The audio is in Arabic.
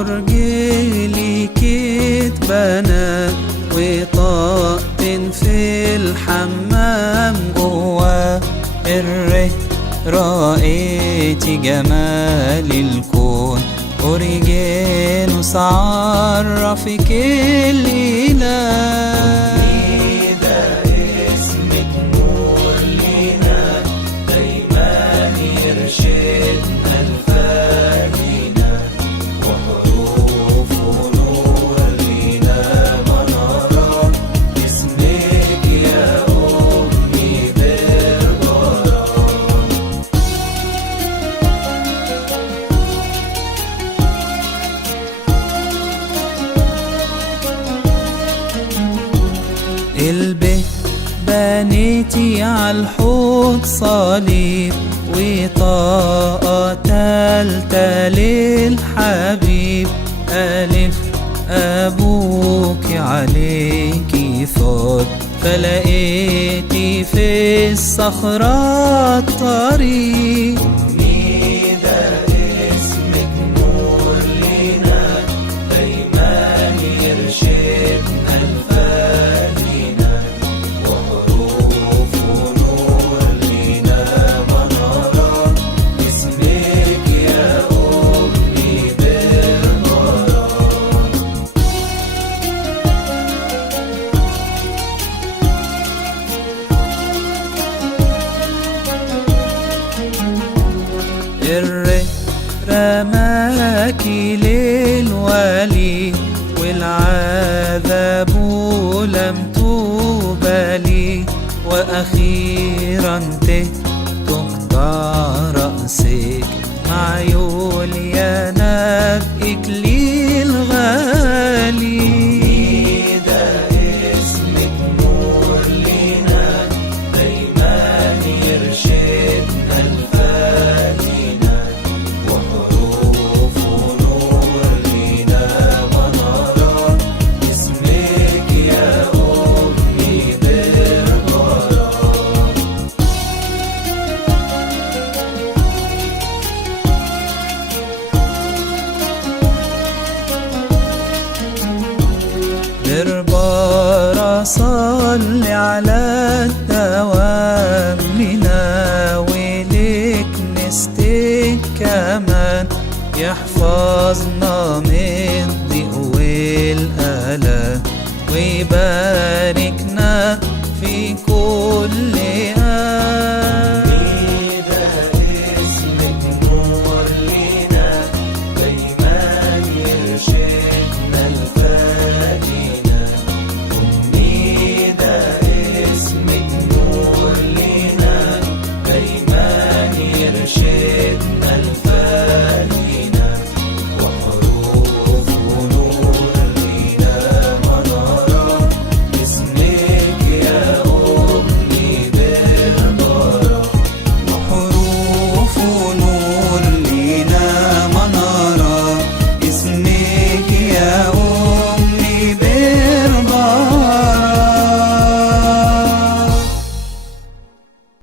برجلي كتبنا وطاقت في الحمام جوا رأيت جمال الكون أوريجينوس عرفك الإله. بنيتي عالحوض صليب وطاقة تالتة للحبيب، ألف أبوك عليكي ثار، فلقيتي في الصخرة طريق. رماكي للولي والعذاب لم تبالي، وأخيرا تقطع رأسك مع يوليانا بإكليل غالي. بربارة صلي على الدوام لنا ولك نستك كمان، يحفظنا من الضيق والآلام ويبارك